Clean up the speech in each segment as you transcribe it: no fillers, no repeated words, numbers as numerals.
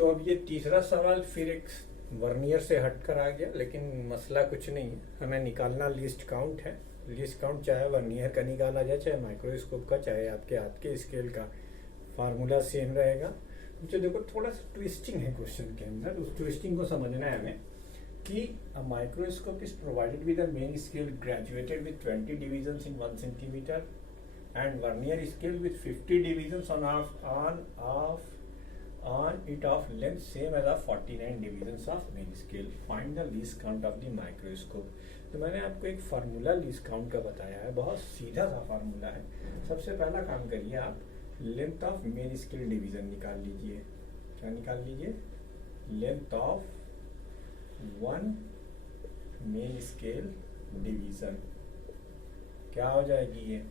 तो अब ये तीसरा सवाल फिर एक वर्नियर से हटकर आ गया, लेकिन मसला कुछ नहीं है। हमें निकालना लीस्ट काउंट है। लीस्ट काउंट चाहे वर्नियर का निकाला जाए, चाहे माइक्रोस्कोप का, चाहे आपके हाथ के स्केल का, फार्मूला सेम रहेगा। जो देखो थोड़ा सा ट्विस्टिंग है क्वेश्चन के अंदर, उस ट्विस्टिंग को समझना है हमें कि a microscope is provided with a main scale graduated with 20 divisions in 1 centimeter and vernier scale with 50 divisions on it of length same as a 49 divisions of main scale. Find the least count of the microscope. तो मैंने आपको एक formula least count का बताया है, बहुत सीधा सा फार्मूला है। सबसे पहला काम करिए, आप length of main scale division निकाल लीजिए। क्या निकाल लीजिए? Length of one main scale division क्या हो जाएगी ये?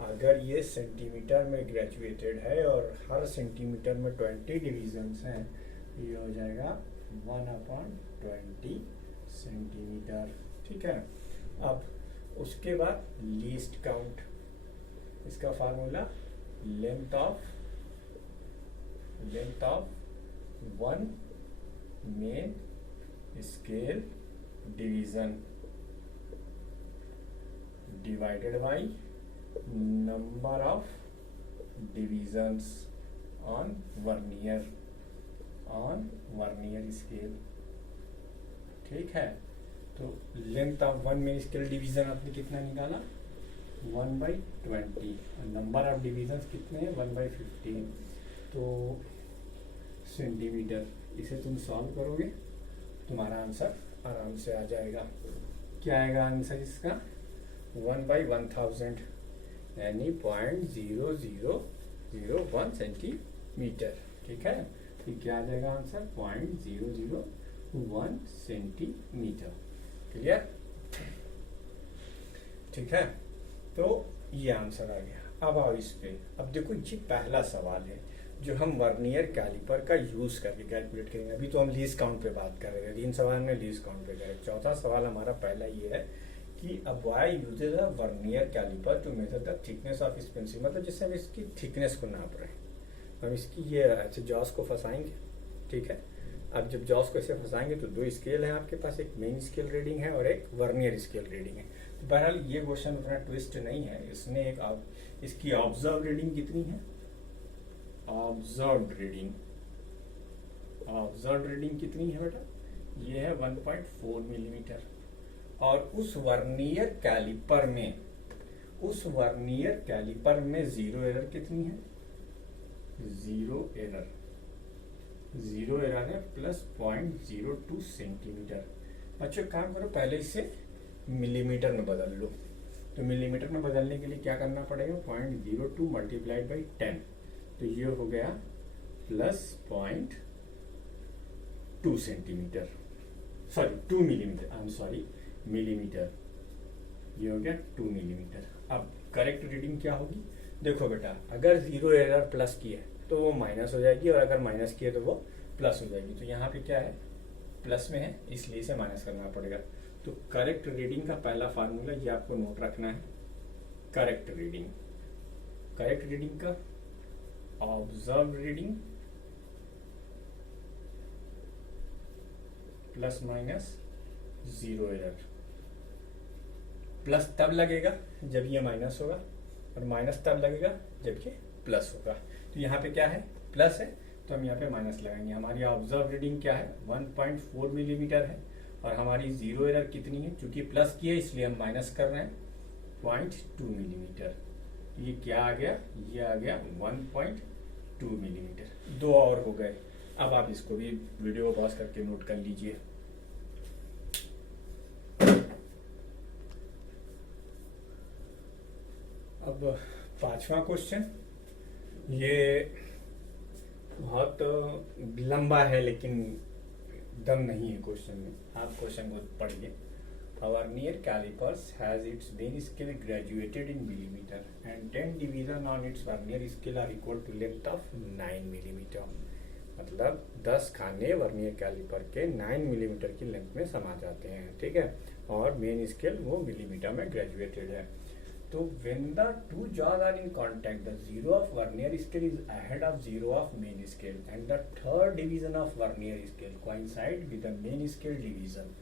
अगर ये सेंटीमीटर में ग्रेजुएटेड है और हर सेंटीमीटर में 20 डिवीजन्स हैं, ये हो जाएगा 1/20 सेंटीमीटर। ठीक है। अब उसके बाद लीस्ट काउंट, इसका formula length of one main scale division divided by number of divisions on vernier scale. ठीक है। तो length of one main scale division आपने कितना निकाला? 1/20। नंबर ऑफ डिविजन्स कितने हैं? 1/15। तो सेंटीमीटर। इसे तुम सॉल्व करोगे, तुम्हारा आंसर आराम से आ जाएगा। क्या आएगा आंसर इसका? 1/1000 यानी 0.0001 सेंटीमीटर। ठीक है। तो क्या आ जाएगा आंसर? 0.001 सेंटीमीटर। क्लियर? ठीक है। तो ये आंसर आ गया। अब आओ इस पे। अब देखो ये पहला सवाल है जो हम वर्नियर कैलिपर का यूज करके कैलकुलेट करेंगे। अभी तो हम लीस्ट काउंट पे बात कर रहे थे, 3 सवाल में लीस्ट काउंट पे करें। चौथा सवाल हमारा पहला ये है कि a boy uses a vernier calliper to measure the thickness of his pencil. मतलब जिससे हम इसकी थिकनेस को नाप रहे हैं, हम इसकी ये ऐसे जॉस को फंसाएंगे। ठीक है। अब जब जॉस को ऐसे फंसाएंगे तो 2 स्केल है आपके पास, एक मेन स्केल रीडिंग है और एक वर्नियर स्केल रीडिंग है। तो बहरहाल ये क्वेश्चन उतना ट्विस्ट नहीं है। इसने एक इसकी ऑब्जर्व रीडिंग कितनी है? ऑब्जर्व रीडिंग कितनी है बेटा? ये है 1.4 मिलीमीटर। और उस वर्नियर कैलिपर में जीरो एरर कितनी है? जीरो एरर है प्लस 0.02 सेंटीमीटर। बच्चों काम करो, पहले इसे मिलीमीटर में बदल लो। तो मिलीमीटर में बदलने के लिए क्या करना पड़ेगा? 0.02 मल्टीप्लाइड बाई 10, तो ये हो गया plus 0.2 centimetre, sorry 2 millimetre, I am sorry millimetre. ये हो गया 2 मिलीमीटर। अब करेक्ट रीडिंग क्या होगी? देखो बेटा, अगर जीरो एरर प्लस की है तो वो माइनस हो जाएगी, और अगर माइनस की है तो वो प्लस हो जाएगी। तो यहाँ पे क्या है? प्लस में है, इसलिए इसे माइनस करना पड़ेगा। तो करेक्ट रीडिंग का पहला फार्मूला ये आपको नोट रखना है। करेक्ट रीडिंग का observe reading plus minus zero error. Plus तब लगेगा जब ये माइनस होगा, और माइनस तब लगेगा जब ये प्लस होगा। तो यहाँ पे क्या है? प्लस है, तो हम यहाँ पे माइनस लगाएंगे। हमारी ऑब्जर्व रीडिंग क्या है? 1.4 मिलीमीटर है, और हमारी जीरो एरर कितनी है? चूंकि प्लस की है इसलिए हम माइनस कर रहे हैं 0.2 मिलीमीटर। ये क्या आ गया? ये आ गया 1.2 मिलीमीटर। 2 और हो गए। अब आप इसको भी वीडियो पॉज करके नोट कर लीजिए। अब 5वां क्वेश्चन, ये बहुत लंबा है लेकिन दम नहीं है क्वेश्चन में। आप क्वेश्चन को पढ़िए। A vernier calipers has its main scale graduated in millimeter and 10 division on its vernier scale are equal to length of 9 millimeter। मतलब 10 खाने वर्नियर कैलिपर के 9 मिलीमीटर की लेंथ में समा जाते हैं। ठीक है। और मेन स्केल वो मिलीमीटर में ग्रेजुएटेड है। तो when the two jaws are in contact, the zero of vernier scale is ahead of zero of main scale, and the third division of vernier scale coincide with the main scale division.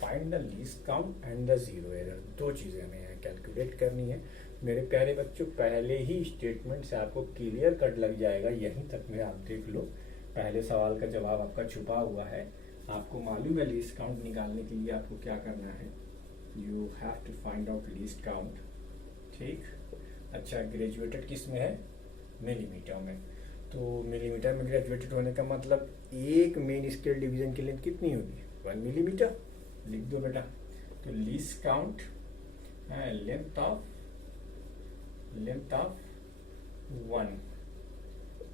Find the least count and the zero error. दो चीज़ें हमें यहाँ calculate करनी है मेरे प्यारे बच्चों। पहले ही स्टेटमेंट से आपको क्लियर कट लग जाएगा, यहीं तक में आप देख लो। पहले सवाल का जवाब आपका छुपा हुआ है। आपको मालूम है लीस्ट काउंट निकालने के लिए आपको क्या करना है, you have to find out least count. ठीक, अच्छा ग्रेजुएटेड किस में है, मिलीमीटर में। तो मिलीमीटर में ग्रेजुएटेड होने का मतलब एक मेन स्केल डिवीजन की लेंथ कितनी होगी, 1 मिलीमीटर। लिख दो बेटा। तो लीस्ट काउंट है length of 1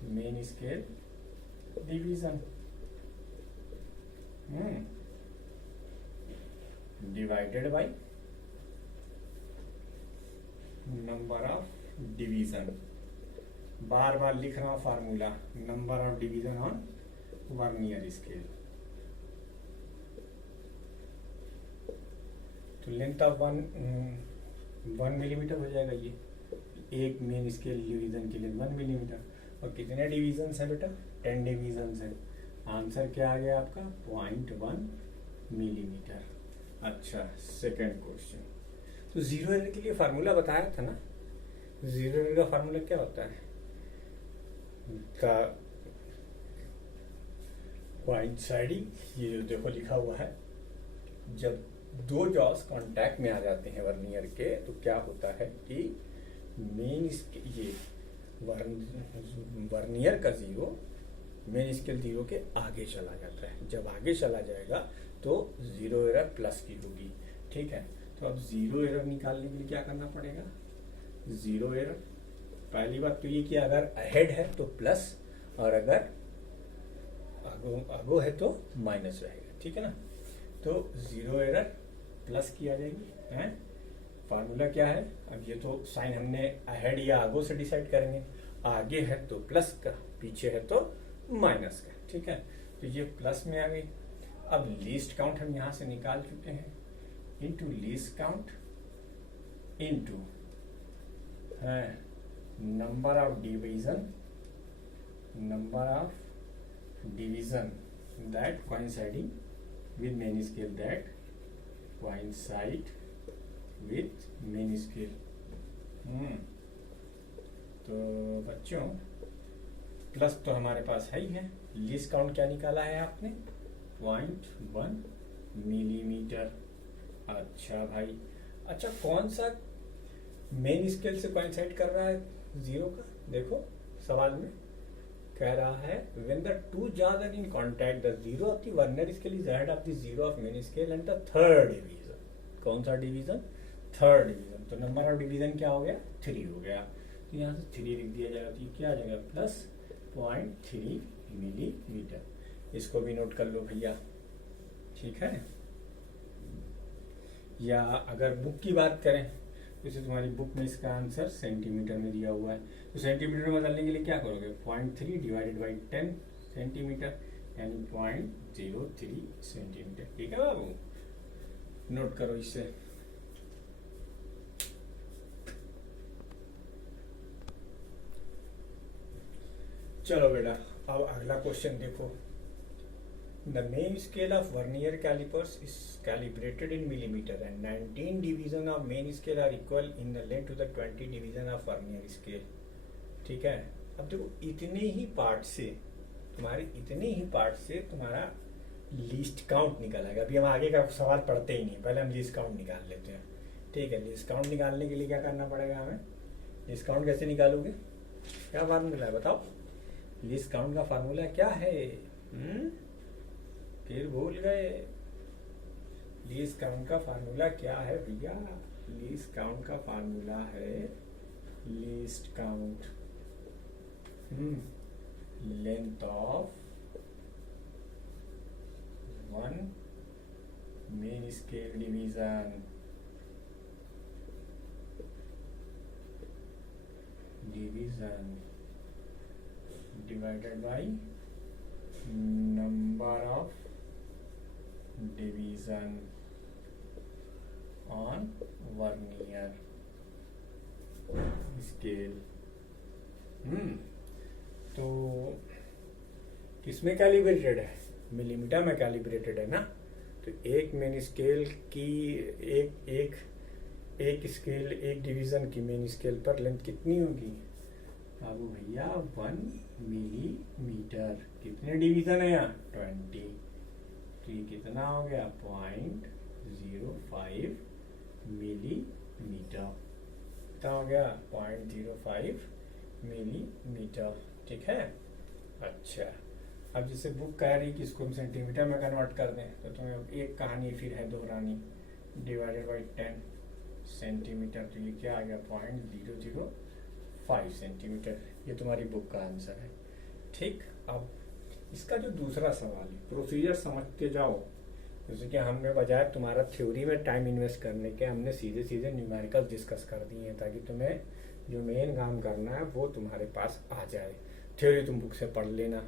main scale division divided by number of division. बार बार लिख रहा हूं formula, number of division on vernier scale. तो लेंथ ऑफ 1 मिलीमीटर हो जाएगा। ये एक मेन स्केल डिवीजन के लिए 1 मिलीमीटर। और कितने डिवीजन है बेटा, 10 डिवीजन है। आंसर क्या आ गया आपका, 0.1 मिलीमीटर। अच्छा सेकंड क्वेश्चन। तो जीरो एरर के लिए फार्मूला बताया था ना, जीरो एरर का फार्मूला क्या होता है, कोइंसाइडिंग, ये जो देखो लिखा हुआ है, जब दो जॉस कांटेक्ट में आ जाते हैं वर्नियर के तो क्या होता है कि मेन ये वर्नियर का जीरो मेन स्केल जीरो के आगे चला जाता है। जब आगे चला जाएगा तो जीरो एरर प्लस की होगी। ठीक है, तो अब जीरो एरर निकालने के लिए क्या करना पड़ेगा, जीरो एरर। पहली बात तो ये कि अगर अहेड है तो प्लस, और अगर आगो है तो माइनस रहेगा। ठीक है ना, तो जीरो एरर प्लस की आ जाएगी है। फार्मूला क्या है, अब ये तो साइन हमने अहेड या आगो से डिसाइड करेंगे। आगे है तो प्लस का, पीछे है तो माइनस का। ठीक है, तो ये प्लस में आ गई। अब लीस्ट काउंट हम यहां से निकाल चुके हैं, इनटू लीस्ट काउंट इनटू है number of division that coinciding with main scale that coincide with main scale। तो बच्चों प्लस तो हमारे पास है ही है। लीस्ट काउंट क्या निकाला है आपने, 0.1 मिलीमीटर। अच्छा भाई, अच्छा कौन सा मेन स्केल से कोइंसाइड कर रहा है जीरो का, देखो सवाल में कह रहा है when the two jaws are in contact the zero of the vernier scale is ahead of the zero of main scale and the third division। कौन सा डिवीजन, थर्ड डिवीजन। तो नंबर ऑफ डिवीजन क्या हो गया, 3 हो गया। तो यहाँ से 3 लिख दिया जाएगा, तो ये क्या आ जाएगा, प्लस 0.3 मिलीमीटर। इसको भी नोट कर लो भैया। ठीक है, या अगर बुक की बात करें, जैसे तुम्हारी बुक में इसका आंसर सेंटीमीटर में दिया हुआ है, तो सेंटीमीटर में बदलने के लिए क्या करोगे, 0.3 डिवाइडेड बाई 10 सेंटीमीटर, यानी 0.03 सेंटीमीटर। ठीक है बाबू, नोट करो इससे। चलो बेटा, अब अगला क्वेश्चन देखो। The main scale of vernier calipers is calibrated in millimeter and 19 division of main scale are equal in the length to the 20 division of vernier scale। ठीक है, अब देखो इतने ही पार्ट से तुम्हारा लीस्ट काउंट निकल आएगा। अभी हम आगे का सवाल पढ़ते ही नहीं, पहले हम लीस्ट काउंट निकाल लेते हैं। ठीक है, लीस्ट काउंट निकालने के लिए क्या करना पड़ेगा हमें, लीस्ट काउंट कैसे निकालोगे, क्या फार्मूला है बताओ, लीस्ट काउंट का फार्मूला क्या है, फिर भूल गए। लीस्ट काउंट का फार्मूला क्या है भैया, लीस्ट काउंट का फार्मूला है least count length of 1 main scale division divided by number of division on vernier. Scale. तो किसमें कैलिब्रेटेड है? मिलीमीटर में कैलिब्रेटेड है ना। तो एक मेन स्केल की एक स्केल, एक डिवीजन की मेन स्केल पर लेंथ कितनी होगी बाबू भैया? 1 मिलीमीटर। कितने डिवीजन है यहाँ? 20। तो ये कितना हो गया? 0.05 मिलीमीटर। कितना हो गया? 0.05 मिलीमीटर। ठीक है। अच्छा, अब जैसे बुक कह रही कि इसको हम सेंटीमीटर में कन्वर्ट कर दें, तो तुम्हें एक कहानी फिर है दोहरानी। डिवाइडेड बाई 10 सेंटीमीटर, तो ये क्या आ गया? 0.005 सेंटीमीटर। ये तुम्हारी बुक का आंसर है। ठीक। अब इसका जो दूसरा सवाल है, प्रोसीजर समझते जाओ। जैसे कि हमने बजाय तुम्हारा थ्योरी में टाइम इन्वेस्ट करने के, हमने सीधे सीधे न्यूमेरिकल डिस्कस कर दिए हैं, ताकि तुम्हें जो मेन काम करना है वो तुम्हारे पास आ जाए। थ्योरी तुम बुक से पढ़ लेना,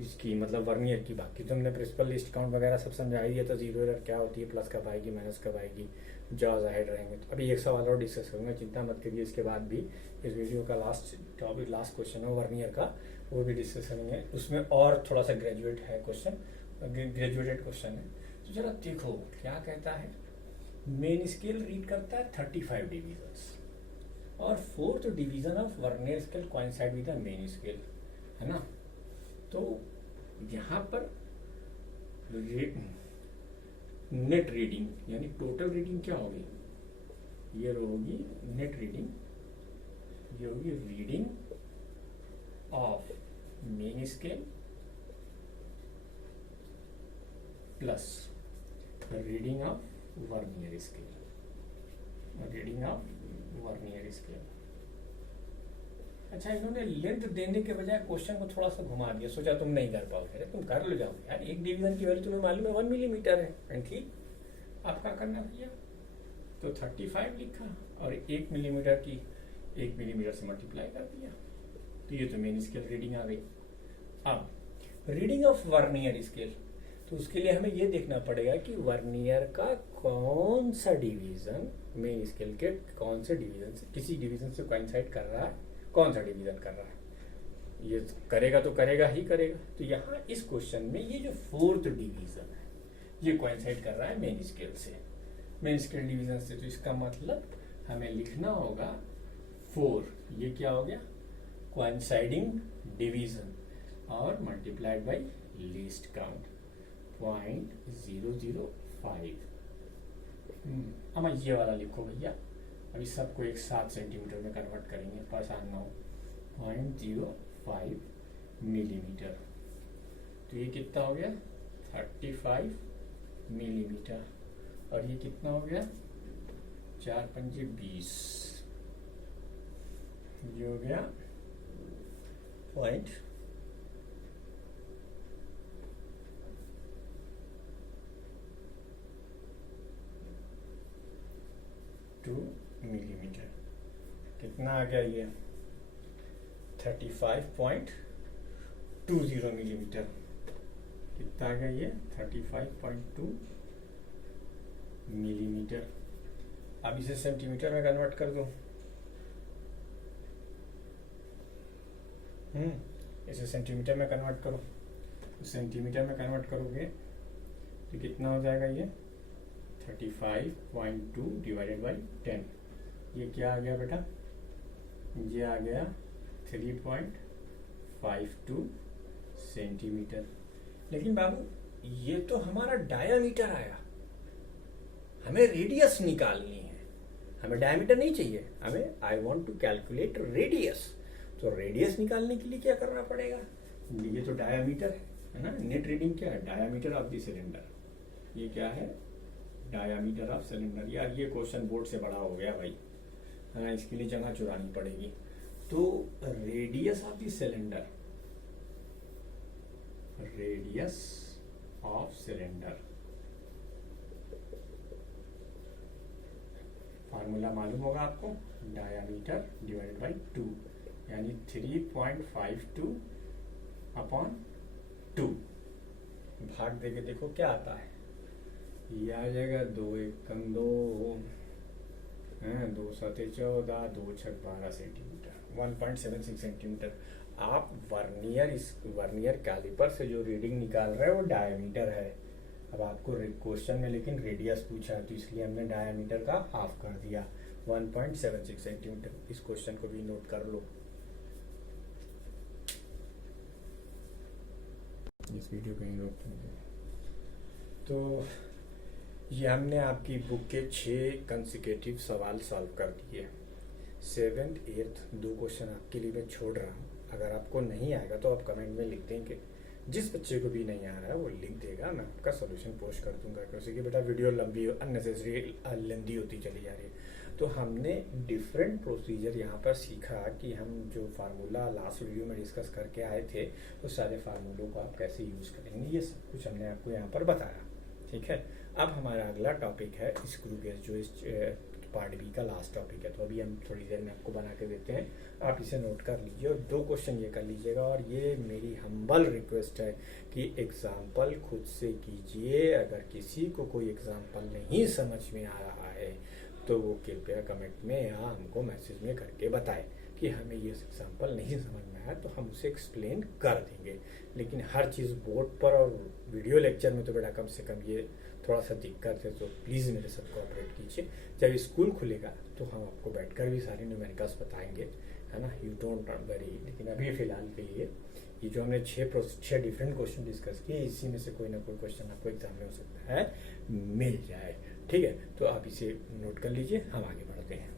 इसकी मतलब वर्नियर की। बाकी तुमने प्रिंसिपल, लिस्ट, काउंट वगैरह सब समझा ही दिया। तो जीरो एरर क्या होती है, प्लस कब आएगी, माइनस कब आएगी, जॉज हेड रहेंगे। तो अभी एक सवाल और डिस्कस करूंगा, चिंता मत करिए। इसके बाद भी इस वीडियो का लास्ट टॉपिक, लास्ट क्वेश्चन है वर्नियर का, वो भी डिस्कस करेंगे। उसमें और थोड़ा सा ग्रेजुएट है क्वेश्चन, ग्रेजुएटेड क्वेश्चन है। तो जरा देखो क्या कहता है। मेन स्केल रीड करता है 35 डिविजन्स, और fourth division of vernier scale coincide with the main scale, है ना। तो यहाँ पर नेट रीडिंग यानी टोटल रीडिंग क्या होगी? ये होगी नेट रीडिंग, ये होगी reading of main scale plus reading of vernier scale, reading of vernier scale. अच्छा, इन्होंने लेंथ देने के बजाय क्वेश्चन को थोड़ा सा घुमा दिया। सोचा तुम नहीं कर पाओगे, अरे तुम कर लो जाओगे यार। एक डिवीजन की वैल्यू तुम्हें मालूम है 1 मिलीमीटर है, एंड ठीक। आप क्या करना भैया? तो 35 लिखा और 1 मिलीमीटर की 1 मिलीमीटर से मल्टीप्लाई कर दिया। तो ये तो मेन स्केल रीडिंग आ गई। अब रीडिंग ऑफ वर्नियर स्केल, तो उसके लिए हमें ये देखना पड़ेगा कि वर्नियर का कौन सा डिवीजन मेन स्केल के कौन से डिवीजन से, किसी डिवीजन से कोइंसाइड कर रहा है, कौन सा डिवीजन कर रहा है। ये करेगा तो करेगा ही करेगा। तो यहाँ इस क्वेश्चन में ये जो फोर्थ डिवीजन है, ये कोइंसाइड कर रहा है मेन स्केल से, मेन स्केल डिवीजन से। तो इसका मतलब हमें लिखना होगा 4, ये क्या हो गया? कोइंसाइडिंग डिवीजन, और मल्टीप्लाइड बाई लीस्ट काउंट 0.005। अब ये वाला लिखो भैया। अभी सबको एक साथ सेंटीमीटर में कन्वर्ट करेंगे, आसान ना हो। 0.05 मिलीमीटर, तो ये कितना हो गया? 35 मिलीमीटर। और ये कितना हो गया? 4 पंजे 20, ये हो गया 0.2 मिलीमीटर। कितना आ गया ये? 35.20 मिलीमीटर। कितना आ गया ये? 35.2 मिलीमीटर। अब इसे सेंटीमीटर में कन्वर्ट कर दो। इसे सेंटीमीटर में कन्वर्ट करो। तो सेंटीमीटर में कन्वर्ट करोगे तो कितना हो जाएगा ये? 35.2 डिवाइडेड बाई 10। ये क्या आ गया बेटा? ये आ गया 3.52 सेंटीमीटर। लेकिन बाबू ये तो हमारा डायामीटर आया, हमें रेडियस निकालनी है, हमें डायमीटर नहीं चाहिए। हमें I want to calculate radius. तो रेडियस निकालने के लिए क्या करना पड़ेगा? ये तो डायामीटर है ना। नेट रीडिंग क्या है? Diameter of the cylinder. ये क्या है? Diameter of cylinder. यार ये क्वेश्चन बोर्ड से बड़ा हो गया भाई, हाँ, इसके लिए जगह चुरानी पड़ेगी। तो radius of the cylinder, radius of cylinder, formula मालूम होगा आपको, डायामीटर डिवाइडेड बाई 2, यानी 3.52 अपॉन 2। भाग देके देखो क्या आता है। ये आ जाएगा 2 एकम 2, हैं, 2 × 14, 2 × 6 = 12 सेंटीमीटर, 1.76 सेंटीमीटर। आप वर्नियर कैलिपर से जो रीडिंग निकाल रहे हैं वो डायमीटर है। अब आपको क्वेश्चन में लेकिन रेडियस पूछा है, तो इसलिए हमने डायमीटर का हाफ कर दिया, 1.76 सेंटीमीटर। इस क्वेश्चन को भी नोट कर लो। इस वीडियो को रोक दीजिए। तो ये हमने आपकी बुक के 6 कंसेक्यूटिव सवाल सॉल्व कर दिए। 7th 8th 2 क्वेश्चन आपके लिए मैं छोड़ रहा हूँ। अगर आपको नहीं आएगा तो आप कमेंट में लिख देंगे। जिस बच्चे को भी नहीं आ रहा है वो लिख देगा, मैं आपका सोल्यूशन पोस्ट कर दूंगा। क्योंकि बेटा वीडियो लंबी अननेसेसरी लेंदी होती चली जा रही है। तो हमने डिफरेंट प्रोसीजर यहाँ पर सीखा कि हम जो फार्मूला लास्ट वीडियो में डिस्कस करके आए थे, उस सारे फार्मूलों को आप कैसे यूज़ करेंगे, ये सब कुछ हमने आपको यहाँ पर बताया। ठीक है, अब हमारा अगला टॉपिक है स्क्रू गेज, जो इस पार्ट बी का लास्ट टॉपिक है। तो अभी हम थोड़ी देर में आपको बना के देते हैं, आप इसे नोट कर लीजिए और 2 क्वेश्चन ये कर लीजिएगा। और ये मेरी हम्बल रिक्वेस्ट है कि एग्जाम्पल खुद से कीजिए। अगर किसी को कोई एग्जाम्पल नहीं समझ में आ रहा है तो वो कृपया कमेंट में या हमको मैसेज में करके बताए कि हमें ये एग्जाम्पल नहीं समझ में आया, तो हम उसे एक्सप्लेन कर देंगे। लेकिन हर चीज़ बोर्ड पर और वीडियो लेक्चर में तो बेटा कम से कम ये थोड़ा सा दिक्कत है, तो प्लीज़ मेरे साथ कोऑपरेट कीजिए। जब स्कूल खुलेगा तो हम आपको बैठकर भी सारे न्यूमेरिकल्स बताएंगे, है ना, यू डोंट वरी। लेकिन अभी फ़िलहाल के लिए ये जो हमने 6 डिफरेंट क्वेश्चन डिस्कस किए, इसी में से कोई ना कोई क्वेश्चन आपको एग्जाम में हो सकता है मिल जाए। ठीक है, तो आप इसे नोट कर लीजिए, हम आगे बढ़ते हैं।